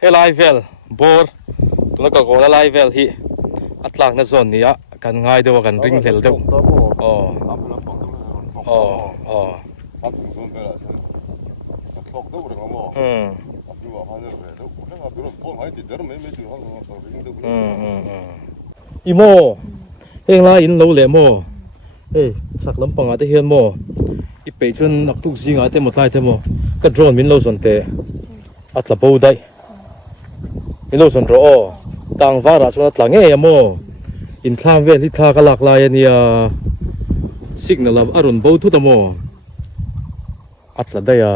He lai vel bor tuna ka gola lai vel hi atlak na zon nia kan ngai dewa kan ring hlel deuh imo heng lai in lo le mo chak lampang ate hian mo i pe chun naktuk zinga te mo tlai te mo ka drone min lo zon te atla bo dai in lo zon ro o tang vara chuna tlange amo in thlam vel hi thla ka lak lai ania signal arun bo thu tamo atla daya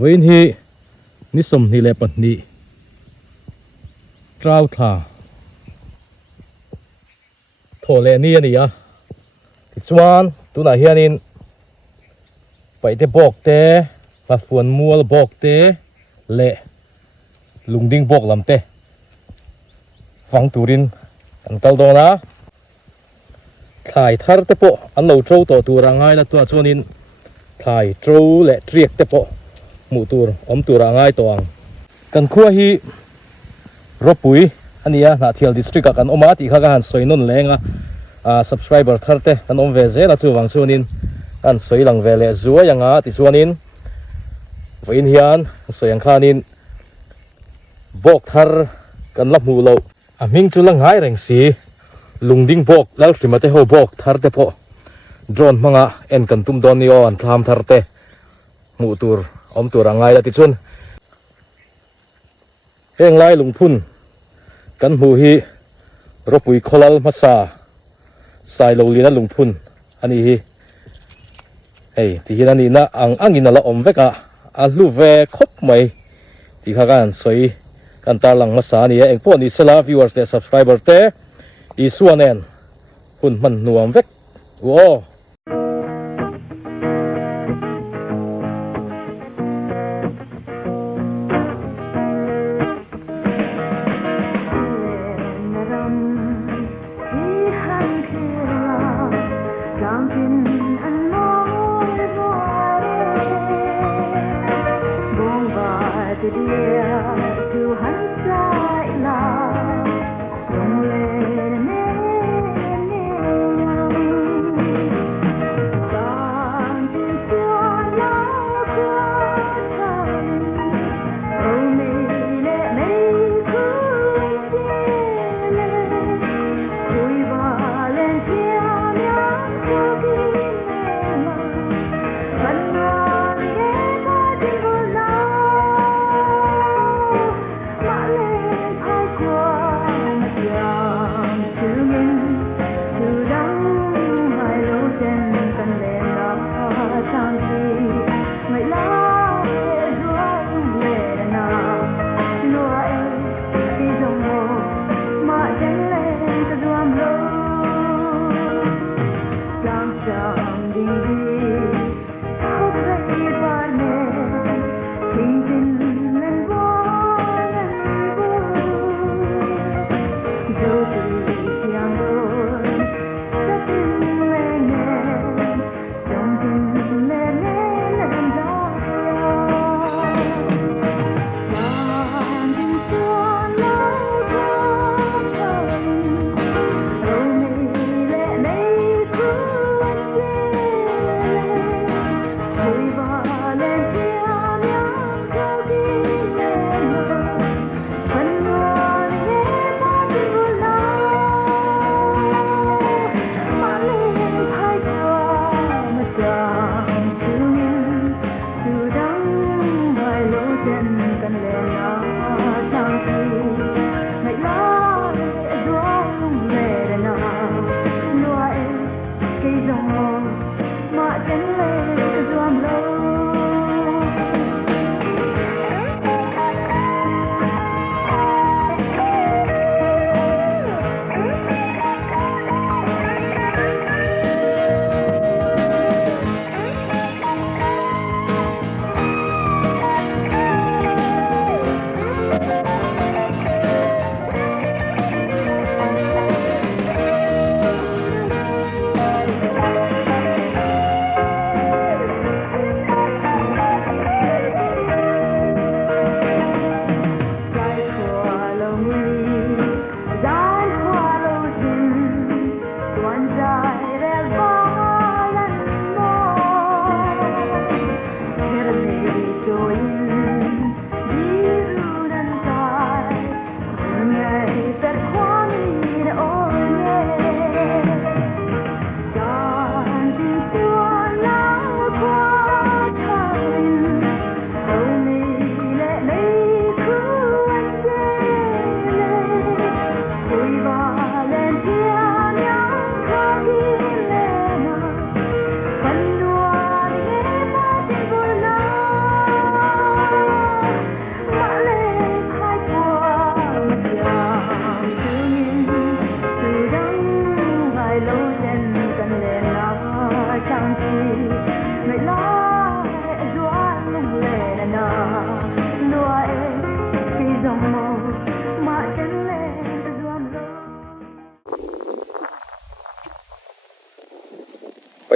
Vain hi nisom ni lepat ni trau tha thole ni ania chuan tuna hianin paite bok te pa fuan mual bok te le lungding bok lamte phang turin kan kal dona thai thar te po an lo tro to tura ngai la tua chuanin thai tro le triek te po mu tur om tura ngai toang kan khua hi ropui ania na thial district kan oma ti kha han soinon lenga subscriber tharte kan om ve zela chu wang chuanin an soilang vele zuwa yanga ti chuanin voin hian soyang khanin bok thar kan la mu lo a ming chu la ngai reng si lungding bok lal trimate ho bok thar te po drone manga en kan tum don ni o an thlam tharte mu tur om tur angai la ti chun heng lai lungphun kan hu hi ropui kholal masa sai lo lina lungphun ani hi hei ti hin ani na angin ala om veka a hlu ve khop mai ti kha kan soi kan tar lang masa ni eng po ni sela viewers te subscriber te i suanen hun man nuam vek wo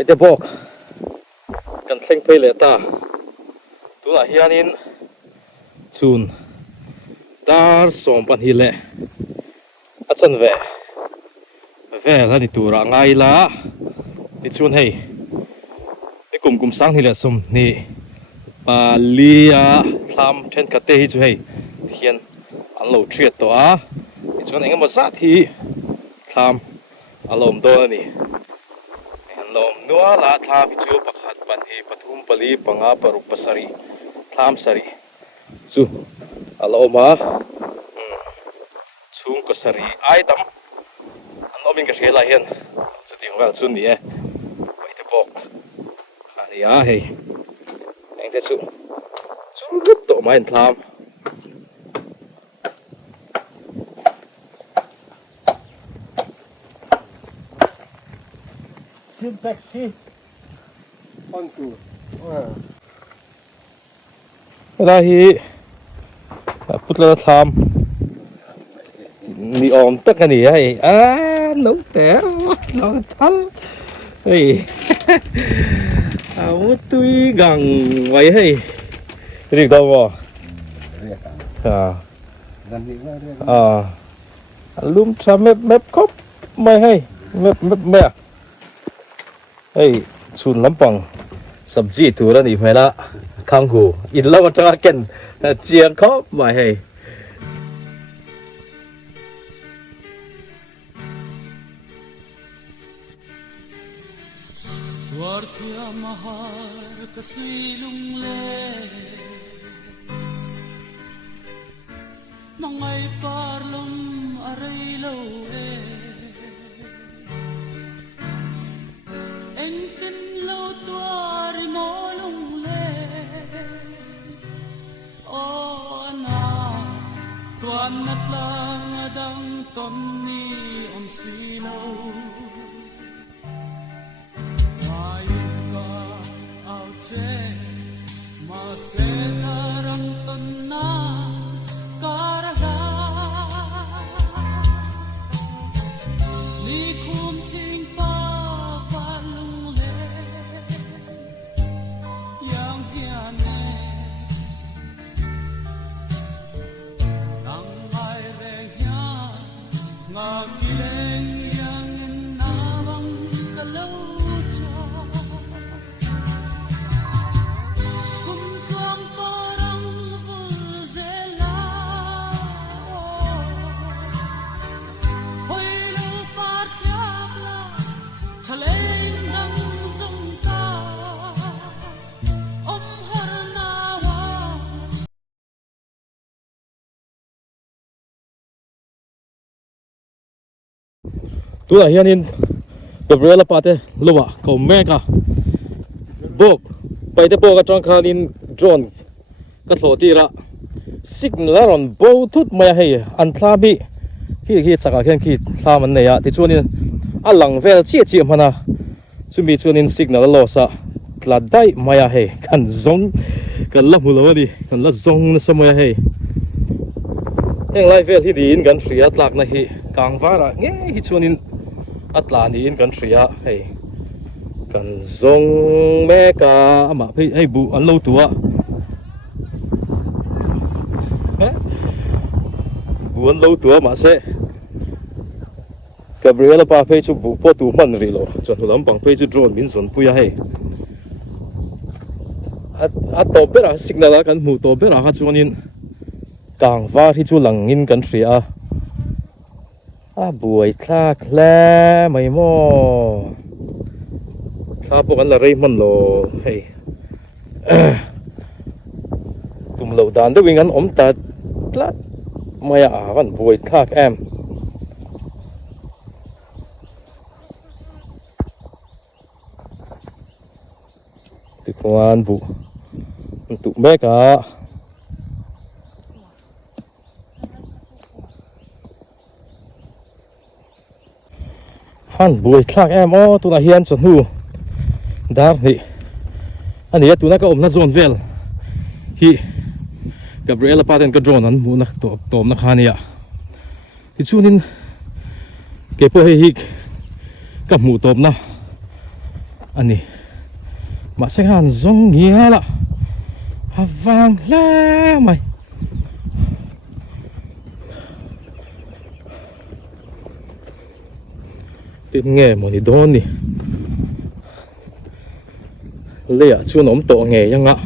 vậy te bok kan thleng phei le ta tuna hianin chun thar som pan hi le a chan ve la ni tura ngai la ni chun hei ni kum sang hi le som ni palia tham then khate hi chu hei hian an lo thiat to a ni chun engemaw zat hi tham alom do ni lom nuwa la tha pichu pakhat pan hi pathum pali panga paruk pasari tham sari chu aloma chung ko sari ai tam an omin ka khela hian chuting wal chun ni e vai te bok ani a hei eng te chu rup to main tham Hin taxi on to ra hi putla tham ni om tak ani ai a no te lo thal ei au tui gang vai hei rik đâu mo lum cha mep khop mai hei mep hey chun lampang sabji tu ra ni phai la khang hu in la ma tanga ken chiang khop mai hey war thia mahar kasui lung le mangai parlum arai lo e anh tin lâu tuari mô lung lê ô na tuan nat lang adang ton ni om silo ayun ka ao che ma se tarang ton na karaga ni khum ching pa tu la hianin Gabriela pate lowa ko meka bok pai te bok atang khanin drone ka thloti ra signal ron bo thut maya hei an thlami hi chaka khen khi thlam an nei a ti chuanin a lang vel chi mana chumi chuanin signal lo sa tladai maya hei kan zong kan la mulo ni kan la zong na samaya hei heng lai vel hi din kan hria tlak na hi kangwara nge hi chuanin atla ni in kan hria hei kan zong meka ama hei bu an lo tua bu an lo tua ma se Gabriela pa phei chu bu po tu man ri lo chon hulam pang phei chu drone min zon puya hei a to bera signal kan mu to bera ha chuanin kangwa hi chu langin kan hria a buai thlak hle mai mo thla po kan la rei man lo hei tum lo dan de wing an om ta tlat maya a kan buai thlak em ti kwan bu tu meka han buai thlak em o tuna hian chon hu dar ni ani tuna ka omna zone vel hi Gabriela paten ka drone an mu na tom na khania hi chunin ke po hi ka mu top na อันนี้มาเสียงซงเงี้ยละฮับฟังแล้วไหมติดเงี้ยมันนี่โดนนี่เลี้ยชวนอมโตเงี้ยยังอ่ะ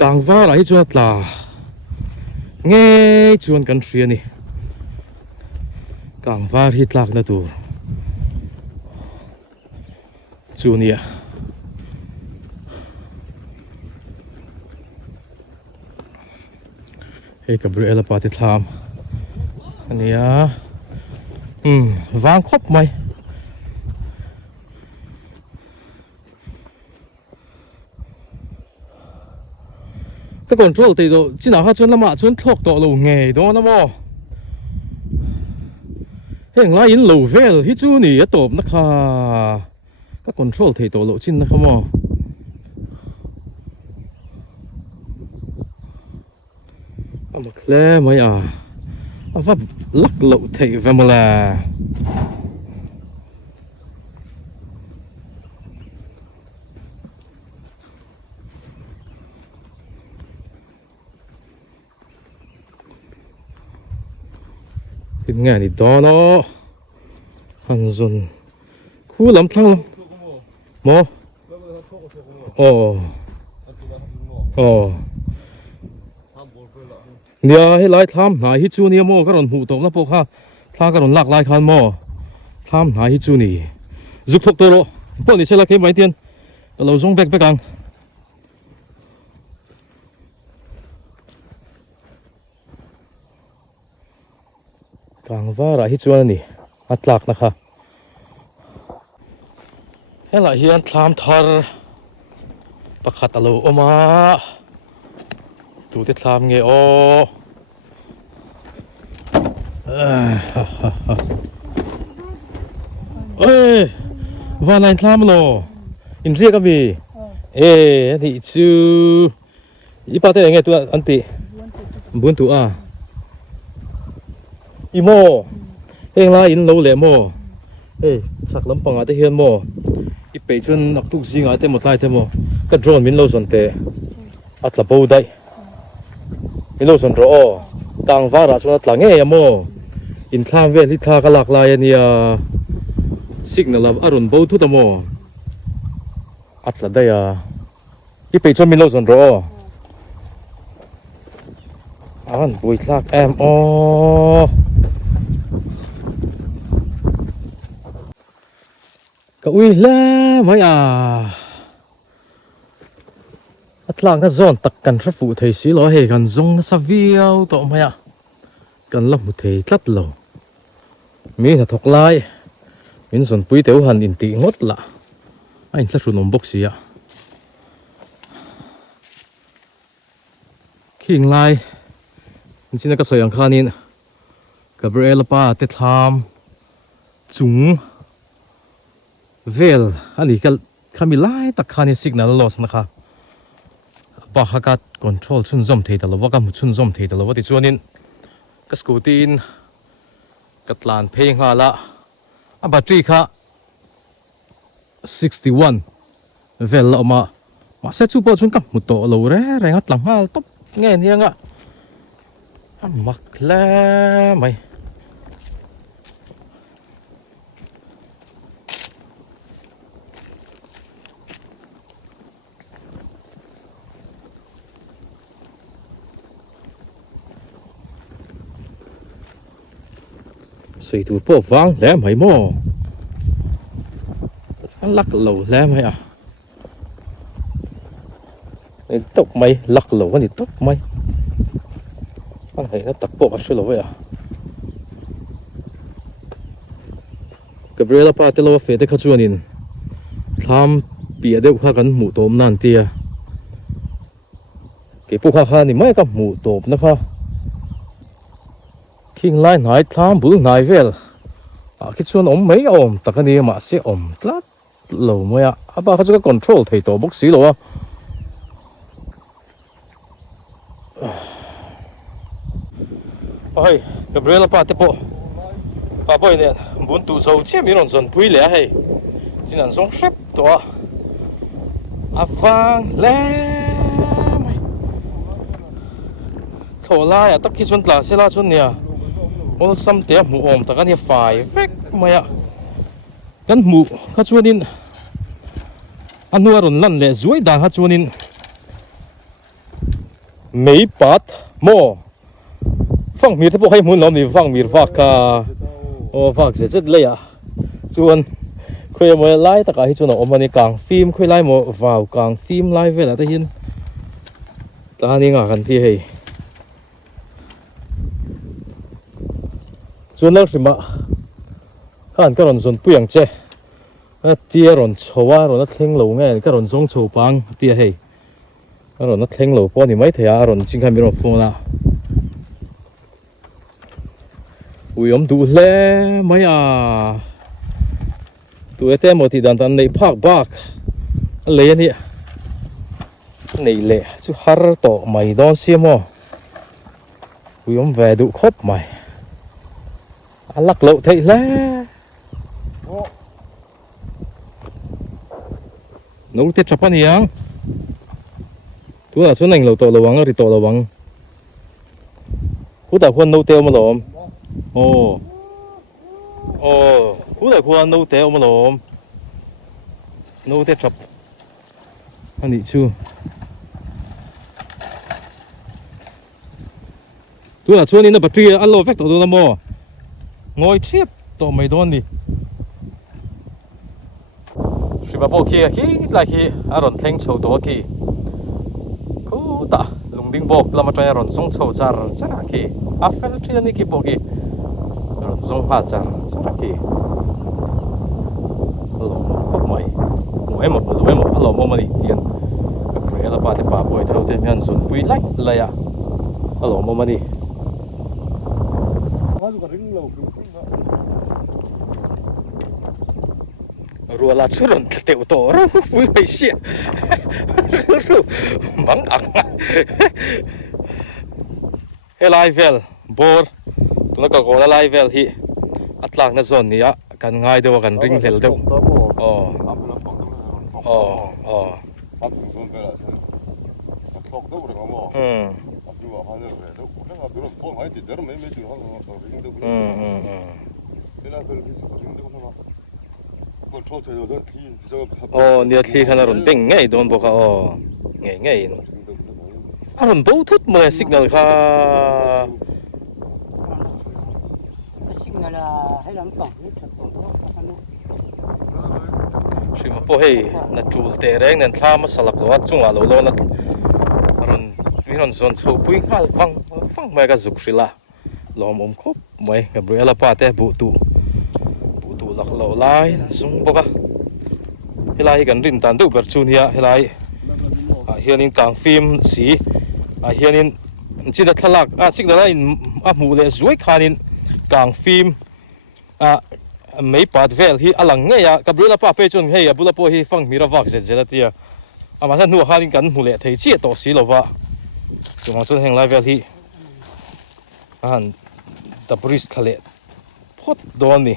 กลางว่าอะไรชวนตาเงี้ยชวนกันเสียนี่กลางว่าที่ตากนะตัวชวนเนี่ยเฮ้ยกับเรือละปาติทามอันนี้วางครบไหมแต่ก่อนช่วงตีโตจีน่าเขาชวนละมาชวนทอกโตเราไงโดนนะโมเฮ้ยไล่ยินลูเวลฮิจูนี่ตบนะคะก็ก่อนช่วงตีโตเราจินนะครับโมเอามาเคล้ไหมเอาว่าลักเราเทวมาละเป็นไงนี่ตอนอ่ะฮันซุนคู่ลำทั้งลำโมโอ้เนี่ยให้ไล่ทำหายฮิจูนี่โมก็รอนหูตบนะพวกข้าถ้าก็รอนหลากหลายคันโมทำหายฮิจูนี่จุกทกตัวโลพวกนี้ใช่ละเข้มไว้เตียนเราส่งแบกไปกันกลางว่าอะไรฮิจูนี่อัตลักนะคะเฮ้ยละเฮียนทำทาร์ประคัตโลออกมาดูที่ทำไงโอเอ้ยวันไหนทำโลอินเรียกมีนี่ชื่ออีป้าเต้ยังไงตัวอันติบุญตัวอีโมเฮงลาอินโลเล่โมสักลำปังอาเตเฮียนโมอีเปชนนักทุกสิ่งอาเตหมดไล่เตโมก็โดรนมินโลสันเตอัตลาปูได้มินโลสันโรกลางว่าราชนัตลาเงี้ยโมอินทามเวลิทากหลากหลายเนี่ยสิกนัลอรุณบูทุตโมอัตลาได้อีเปชนมินโลสันโรอันบุยลากก็อุ้ยแล้วไหมอัตลางก็ซ้อนตักกันรับผู้ไทยสิล้อเฮกันซงนะสวีเอาต่อไหมกันรับผู้ไทยตัดโลมีน่ะทกลายมีส่วนปุยเตียวหันอินติงดละไอ้สัตว์นมบกเสียขิงลายจริงๆก็สวยอย่างข้านี้กับเบรลป้าเตทามจุงเวลอันนี้ก็ขามีไล่ตักข้านี้สิกนัลลอสนะครับปากกัดคอนโทรลชุนซอมเทตลอว่าก็มุชุนซอมเทตลอว่าที่ส่วนนี้ก็สกูตีนกัดลานเพลงฮาละบัตรีค่ะ61เวลละมาเสร็จชูปอชุนกับมุตโตโลเร่แรงอัดหลังห้าตบเงี้ยเนี่ยงมักแล้วไหมใส่ถูพวกวางแล้วไหมโม่ลักเหลาแล้วไหมตกไหมลักเหลาวันนี้ตกไหมอันไหนน่าตักโป๊ะช่วยเราไว้กับเรือละป้าเตลว่าเฟดขจวนินทำเปียเด็กข้ากันหมูโตมนันเตียเก็บพวกข้านี่ไม่กับหมูโตมนะคะคิงไลน์ไหนทำบุญไหนเวลคิดชวนอมไม่อมแต่กันนี้มาเสียอมลัดเหลาไหมป้าเขาจะก็คอนโทรลไถ่ตัวบุกสีหรอโอ้ยกับเรือละป้าเตปป้าบ่อยเนี่ยบุญตูเสาเชี่ยมีนนสันพุยเหล่ให้จ chỉ là giống xếp to vàng lem thổ lai tất khi chuẩn là sẽ là chuẩn nè ôn xăm té mù ôm tất cả này phải vét mày kan mù khát chuẩn anh nuôi rồi lần lệ duỗi đàn khát chuẩn mấy bát mò phăng mì thế bộ hay muốn làm gì phăng mì vạc vạc sẽ rất lệ chuẩn khơi mới lái tất cả hết chuẩn là ôm anh càng phim khơi lái một vào càng phim lái về là tất nhiên ta đi ngả gần thì hay chuẩn là gì mà hắn cái rốn chuẩn buyang chế tia rốn chua rốn nó thèn lâu nghe cái rốn giống chua bang tia hay rốn nó thèn lâu bao nhiêu mấy thế à rốn chính khai mi rốn phun à ui ông đủ lẽ mấy à tụi em một thì đàn đàn này park bạc lấy này này lệ chú har to mày đón xem mà ui ông về đủ khóc mày anh lắc lậu thấy lẽ nấu tết chắp anh nhang tôi là số này lậu lậu vắng rồi lậu vắng cú đại quân nấu teo mà lộm cú đại quân nấu teo mà lộm nấu tết chắp anh đi chưa tôi là số này nó bắt truy ăn lẩu vét tổ đồ mò ngồi chip tổ mày đón đi chỉ bảo bộ kia khi lại khi aron thèn chầu tổ kia cú ta Lungding Bawk làm cho aron song chầu char char kia afel tri này kia bộ kia aron song ha char char kia lom khóc mày em một lom mà đi tiền cái là ba thì ba bồi theo thêm nhân xuân quý lách lại à lom mà đi rùa là chút lần tiểu tổ rồi vui phải xịn vắng ẳng cái live bor tụi nó có là live thì at lạc nó dồn nhỉ cần ngay đâu cần ring lel đâu nia thi khana ron ping ngay don boka ngay aron bo thut mo signal kha signal hay lắm tổng si ma po hei na tul te reng nen thla ma salak lo chunga lo na ron vi ron zon chho pui hal fang mai ka zuk rila lom khop mai gabriela pa te bu tu lak lo lai zung boka helai kan rin tan du ber chun hia helai hianin kang phim si hianin china thalak signal in mu le zuai khanin kang phim mấy part vel hi alang nge ya gabriela pa pe chun hei abula po hi fang mira vak zet zelatia ama han nu hanin kan mu le thei chi to si lova chunga chun heng lai vel hi han ta puris thale phot don ni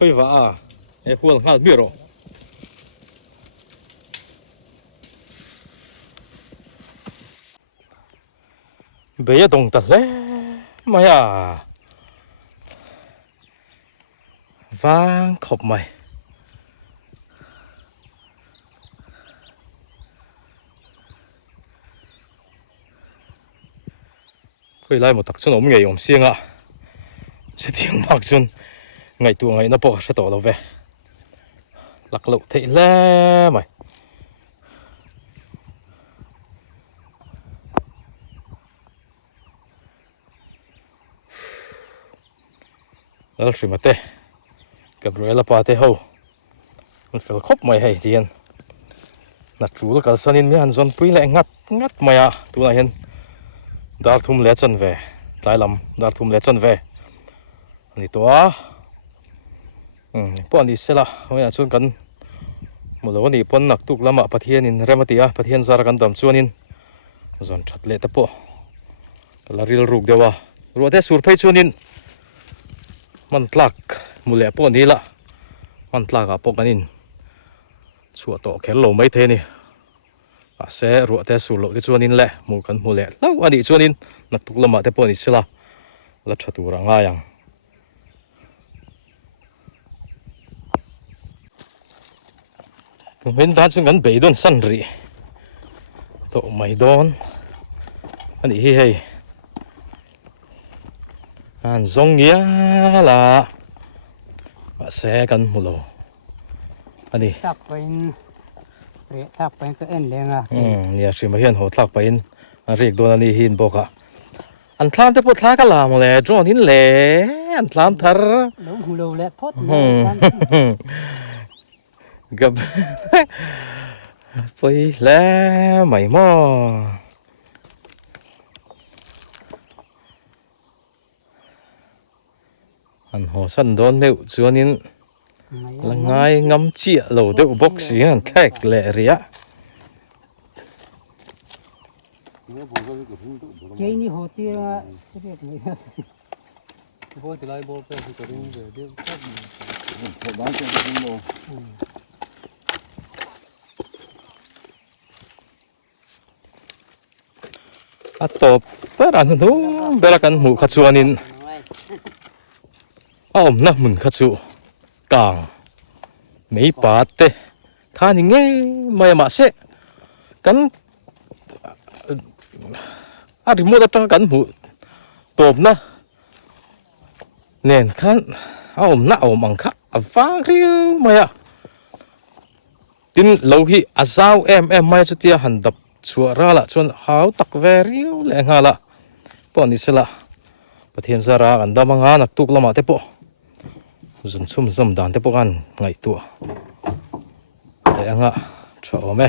khơi vả ai khuôn hạt biết rồi bây giờ đồng tật đấy mày à vang khóc mày khơi lại một đặc trưng ống nghề ống xiên à sẽ tiếng bạc trưng ngày tua ngày nó bỏ sẽ tổ lâu về lạc lộ thị lẽ mày đó là mà tê Gabriela pa tê hậu mình phải khóc mày hay tiền nát chú là cả sân mi han zon pui lại ngắt mày à tu này hen dar thum lẽ chân về lại lắm dar thum lẽ chân vềนี่ตัวป้อนดีเสร็จละวันนี้ชวนกัน một lâu này pon nặc tuk lama pathian in rematia pathian zara kan dam chuanin zon that le te po la ril ruk dewa ro te sur phei chuanin man tlak mule po ni la man tlak a po kanin chu to khel lo mai the ni a se ro te sur lo te chuanin le mu kan mule lau ani chuanin nak tuk lama te po ni sila la thatu ra nga yang bên ta chúng gắn bể đón săn rỉ tổ mày đón anh đi hay anh giống nghĩa là sẽ cần một lầu anh đi thạc bên cái em đen à nhà chỉ mà hiện hồ thạc bên riêng đón anh đi hiện bọc à anh làm thế bút thạc là một lẽ tròn hin lẽ anh làm thar đúng hù lù lẽ phốt gặp với lẽ mày mò anh hồ săn đón liệu cho nên là ngay ngắm chia lẩu đậu bốc xí anh thẹt lẹ rỉa chơi như hồ tiêu Vô thì lại vô về thì có đi về đi chắc phải bán cho nó mua. atau peran tu berakan mu kacuanin nak mun kacu kang mấy pate khani ngay mày mà sẽ kan ari mu datang kan mu top na nen kan na ang kha avang riu maya tin lâu hi azau em mai chu tia han dap chua ra la chuan hau tak ve riu le nga la po ni sela pathian zara an damanga nak tuk lama te po zun sum zam dan te po kan ngai tu le anga tho me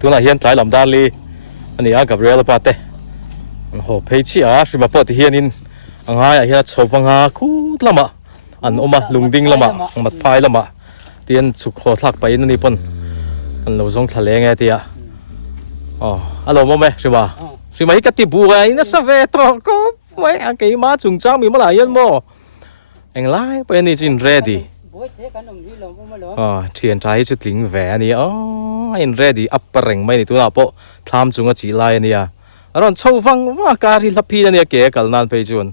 tu na hian trai lam dan li ani a gabriel pate ho phei chi a shima pot hian in angai a hian chhopanga khut lama an oma lungding lama mat phai lama tian chuk ho thlak pai ni pon an lo zong thlale nge tia alo mo me shima hi kati bu ai na sa ve to ko mai a ke ma chung chang mi ma la yan mo eng lai pa ni chin ready thian trai chu tling ve ani in ready up pareng mai ni tu na po tham chunga chi lai ani a aron chowang wa kari lapi ani ke kalnan pe chun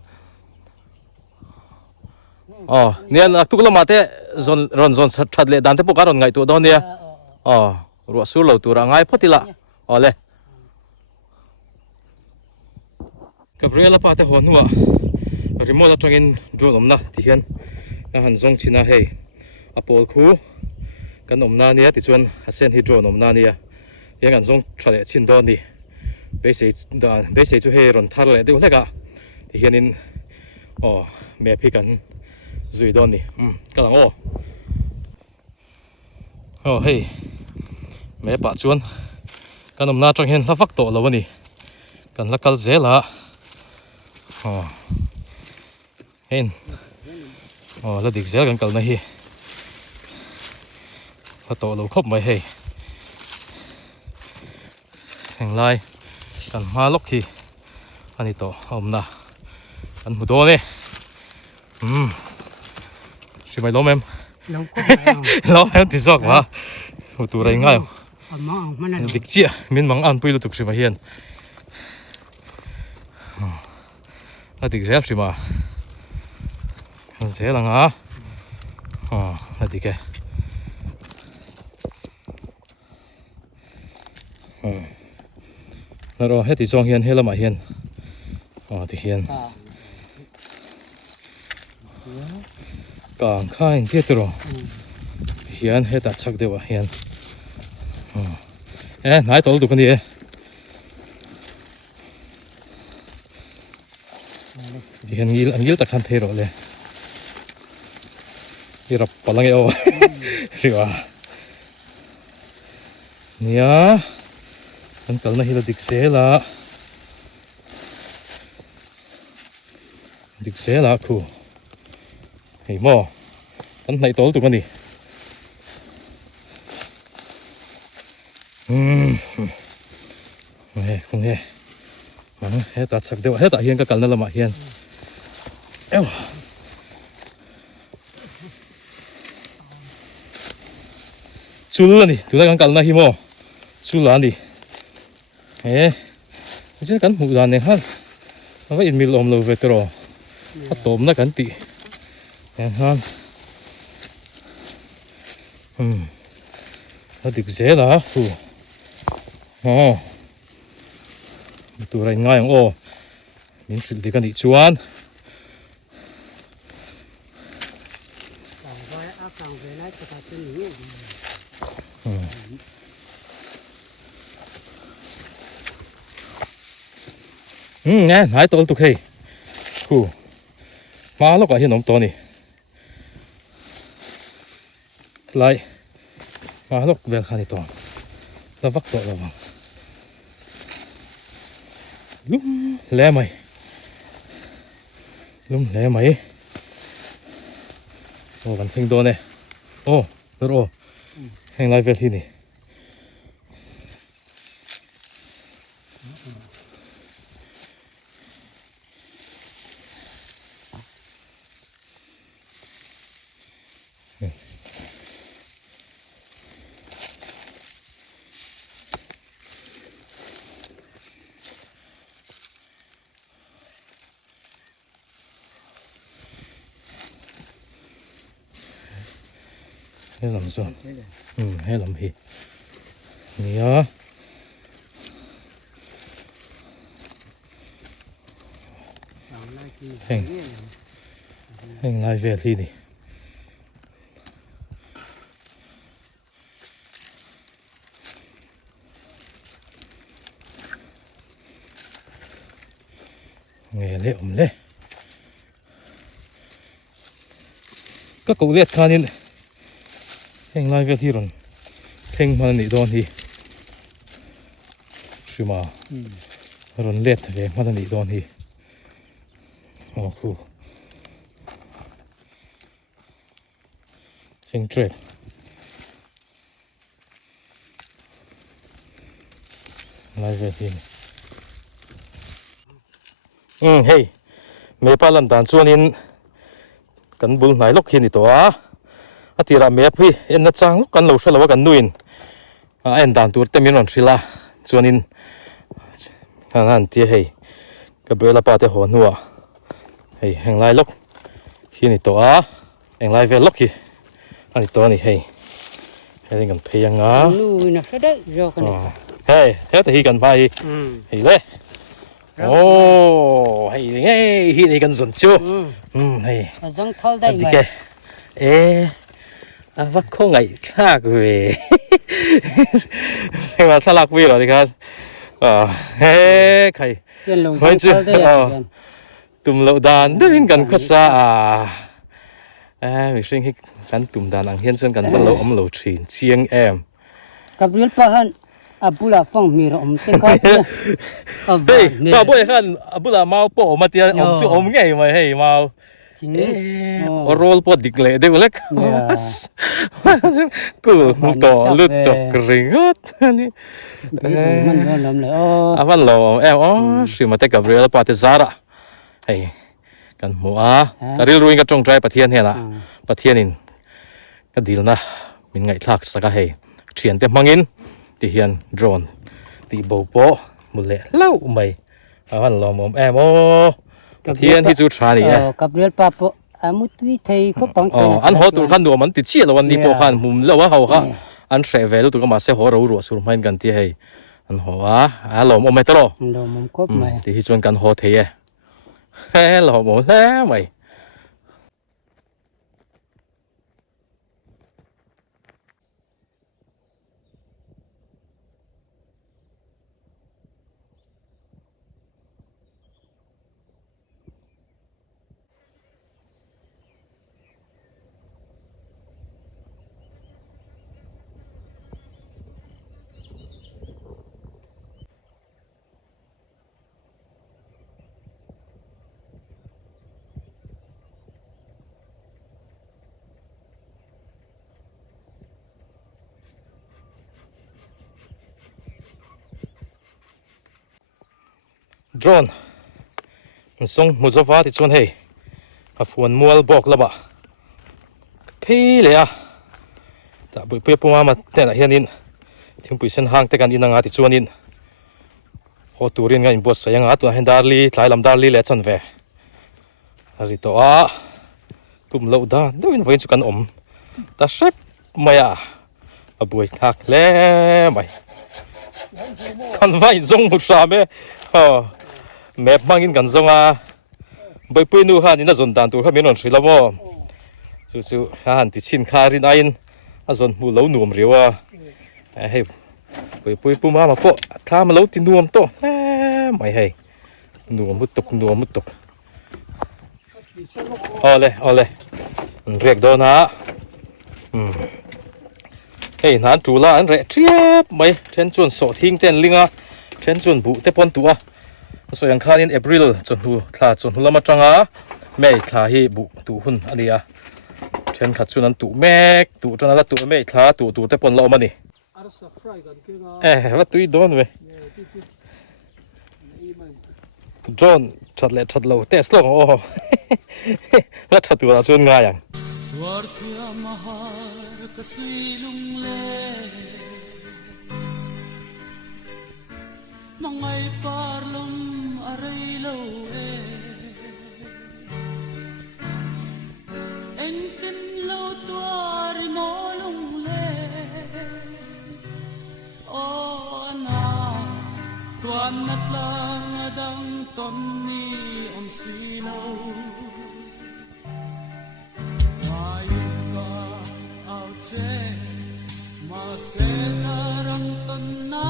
nian tukla mate zon that le dan te po karon ngai tu don nia ro su lo tu ra ngai photila le gabriela pa te honwa remote atangin drone omna tihian han zong china hei apol khu kan omna nia ti chuan asen hi drone omna nia yang an zong thale chin don ni be se chu he ron thar le de hleka ti hianin me phi kan zui don ni kalang hei me pa chuan kan omna tang hen lavak to lo ni kan lakal zela hen la dik zel kan kal na hi ha to lo khop mai hei heng lai kan ma lok hi ani to omna kan mu do ne si mai lo mem lo em ti zok wa hu tu rai ngai dik chia min mang an pui lu tuk si ma hian la dik zel si ma zel anga la dik ke rồi hết thì trong hiền hết là mà hiền thì hiền càng khai tiết rồi hiền hết đã chắc được hiền nãy tối được cái gì hiền nghĩ ta khăn thế rồi lên đi rập vào lăng eo xíu nia kan kal na hila diksela khu hei mo kan nai tol tu kan ni không nghe mà nó hết tạt sặc đều hết tại hiên cái cẩn là mà hiên eo chul ni tu kan kal na hi mo chul ani chứ kan mu dan ne han nó in mil om lo ve tro a tom na kan ti han nó được dễ là tụi này ngay ô mình xử lý cái này chuan nghe nói tôi tục hay mà lúc ấy hiện ông to này lại mà lúc về khai to nó vắt to là vàng lum lẽ mày ô vẫn phình to này ô rồi hành lại về thì này hay làm sao hay làm gì nhớ hành lại về thì này nghe lệ lệ các cậu liệt khan nên hành lại về thì rồi thình mà nị đòn thì chứ mà rồi liệt về mà nị đòn thì khu thình trệt lại về thì hey mấy ba lần đàn xuân in cần buông nải lúc khi thì to thì là mẹ phi em nó trang lúc cần lâu sẽ là cần nuôi em đàn tuổi tem miền nam xí la cho nên hàng tia hay cái bữa là ba tia hồ nua hay hàng lai lúc khi này to hàng lai về lúc khi anh to này hay hay cần phi yang á nuôi nó sẽ đấy rồi cái này hey hết thì cần phi hay đấy ô hay nghe hi này cần dồn chưa hay giống thol đây mà vắt không ngày khác về nhưng mà sao lạc vi rồi thì kan cái mấy chứ tụm lậu đàn đó mình cần có xa mình sinh cái tụm đàn ăn hiên chân cần bắt lậu ấm lậu chín chiêng em cặp riết pa han abula phong mi rom te ka hey bà bôi han abula mau po mà tiền ấm chú ấm ngày mà hey mau roll po dikle de ulek ku to lut to kringot ni avan lo em si ma te Gabriel pa te Zara hey kan mua taril ruin ka trong trai pathian he na pathianin ka dil na min ngai thak saka hey thian te mangin ti hian drone ti bo po mule lau mai avan lo mom em thiên thì chú trả này Gabriel Papo amut tui thầy có bằng anh họ tụi khăn đồ mình tịt chia làวันนี้พอขันมุมแล้วว่าเขาค่ะอันเสพเวลตัวก็มาเสียหัวเรารัวสุดมันกันที่ให้อันหัวหลอมอไม่ตลอดที่ชวนกันหัวเทียหลอมแล้วไหม drone song muzawa ti chuan hei a fuan mual bawk lama phei le a ta bui pe puma ma ten a hianin thingpui sen hang te kan inanga ti chuanin ho turin nga in boss sayanga tu hen darli thlai lam darli le chan ve ari to a tum lo da doin voin chu kan om ta shep maya a bui thak le mai kan vai zong mu sa me ha map mangin kan zonga boi pui nu han in a zon dan tu ha menon thrilamo chu chu han ti chin kharin ain a zon mu lo nuam rewa hei pui puma ma po tha ma lo ti nuam to mai hei nuam mut tuk ole rek do na hei nan chu la an re triep mai chen chuan so thing ten linga chen chuan bu te pon tu a so yang khanin april chon hu thla chon hu lama tanga mei thla hi bu tu hun ania chen khat chuan an tu mek tu tana la tu mei thla tu te pon lo mani wa tui don we John chat lo test lo oh la chat tu la chuan nga yang war thia mahar kasui lung le nangai parlum arai lo e en tin lo tuar mo lung le o na tuan nat lang adang ton ni om sino Maselarang tana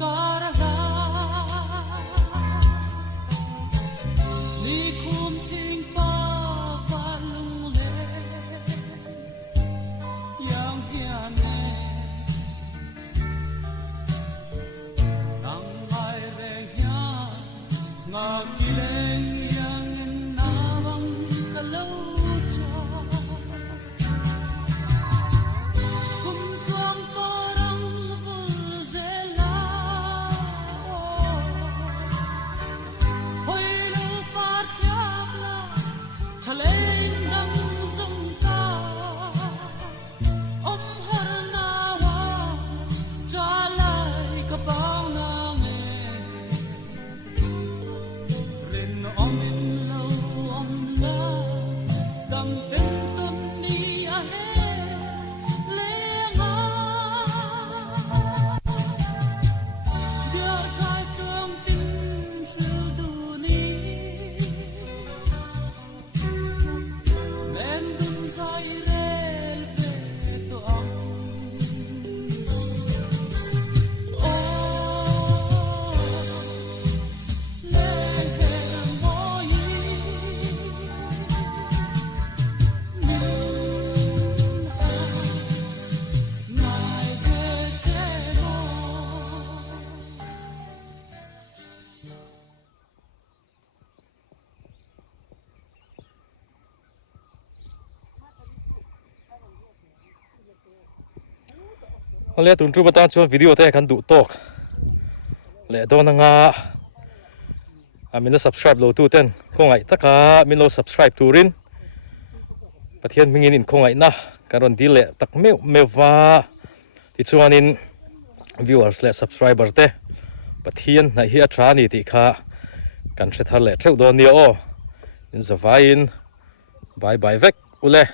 karala Likum ting pa palung le Yang piane Nang ai rehnya ngakileng yang nawang kalau le tun tru bata chuan video te kan du tok le do na nga amina subscribe lo tu ten khongai taka min lo subscribe turin pathian mingin in khongai na karon di le tak mewa ti chuanin viewers le subscriber te pathian na hi atra ni ti kha kan thethar le theu do ni o in zawain bye bye vek ule